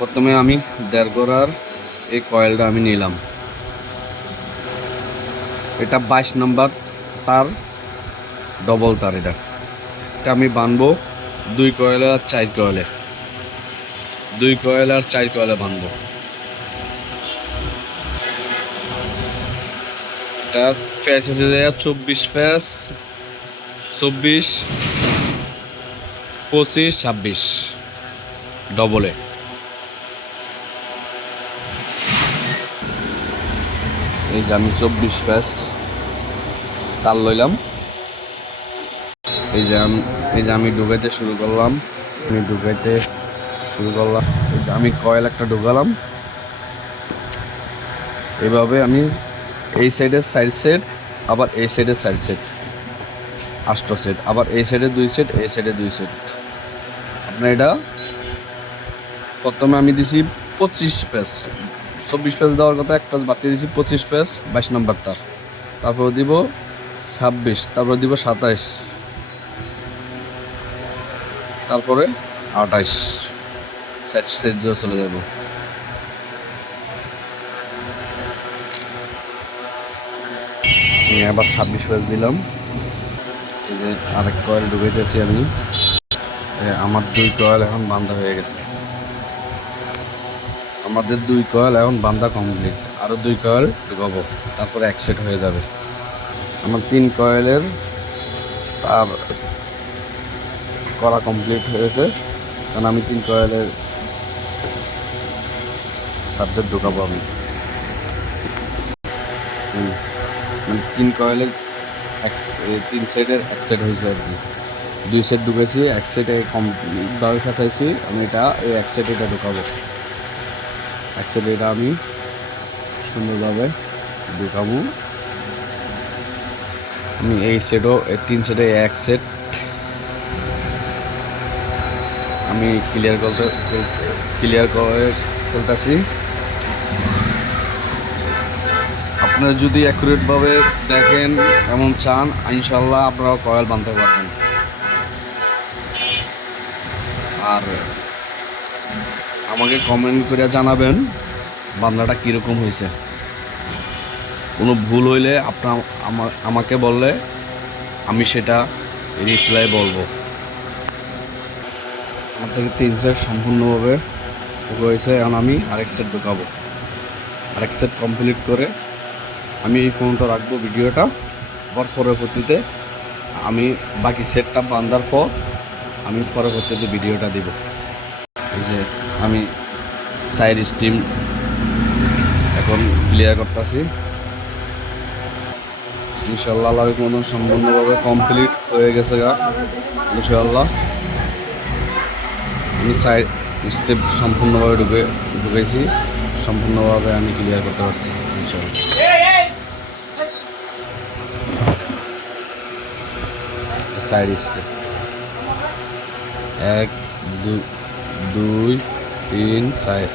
প্রথমে আমি 1.5 গড়ার এই কয়েলটা আমি নিলাম। এটা 22 নম্বর তার, ডবল তার। এটা আমি বানবো 2 কয়েলে আর 4 কয়েলে, 2 কয়েল আর 4 কয়েলে বানবো। এটার ফেস এসে যায় 24 ফেস, 24, 25, 26 ডবলে। এই যে আমি 24 ফেস তার লইলাম। এই যে আমি ঢুকাইতে শুরু করলাম। এই যে আমি কয়েল একটা ঢুকালাম। এইভাবে আমি এই সাইডের 4 সেট, আবার এই সাইডের 4 সেট, 8 সেট, আবার এই সাইডে 2 সেট, এই সাইডে 2 সেট। আপনার এটা প্রথমে আমি দিছি 25 পেস, 24 পেস দেওয়ার কথা, 1 পেস বাড়তি দিছি, 25 পেস 22 নম্বর তার। তারপর দিব 26, তারপর দিব 27, তারপরে 28 সেট চলে যাব। আবার 26 পেস দিলাম। এই যে আরেক কয়েল ঢুকাইতেছি আমি। আমার 2 কয়েল এখন বান্ধা হয়ে গেছে। আমাদের 2 কয়েল এখন বান্ধা কমপ্লিট। আরও 2 কয়েল ঢুকাবো, তারপরে 1 সেট হয়ে যাবে। আমার 3 কয়েলের তার করা কমপ্লিট হয়েছে, কারণ আমি 3 কয়েলের সাবজেক্ট ঢুকাবো আমি। 3 কয়েলের 3 সেটের 1 সেট হয়েছে আর কি। 2 সেট ঢুকেছি, 1 সেটে কমপ্লিটভাবে খাঁচাইছি আমি। এটা এই 1 সেট এটা ঢুকাবো, 1 সেট এটা আমি সুন্দরভাবে ঢুকাবো। আমি এই সেটও, এই 3 সেটে 1 সেট আমি ক্লিয়ার করে ফেলতেছি। আপনারা যদি অ্যাকুরেটভাবে দেখেন, এমন চান, ইনশাল্লাহ আপনারা কয়েল বানতে পারবেন। আর আমাকে কমেন্ট করে জানাবেন বান্দাটা কীরকম হয়েছে। কোনো ভুল হইলে আপনার আমাকে বললে আমি সেটা রিপ্লাই বলবো। আমার থেকে 3 সেট সম্পূর্ণভাবে হয়েছে। এখন আমি আরেক সেট ঢুকাবো। আরেক সেট কমপ্লিট করে আমি এই ফোনটা রাখবো ভিডিওটা। আবার পরবর্তীতে আমি বাকি সেটটা বাঁধার পর আমি পরবর্তীতে ভিডিওটা দিব। এই যে আমি সাইড স্টিম এখন ক্লিয়ার করতেছি। ইনশাল্লাহ আল্লাহর মতন সম্পূর্ণভাবে কমপ্লিট হয়ে গেছে গা ইনশাল্লাহ। আমি সাইড স্টেপ সম্পূর্ণভাবে ঢুকেছি, সম্পূর্ণভাবে আমি ক্লিয়ার করতে পারছি ইনশাল্লাহ। Side step 1, 2, 3, 4।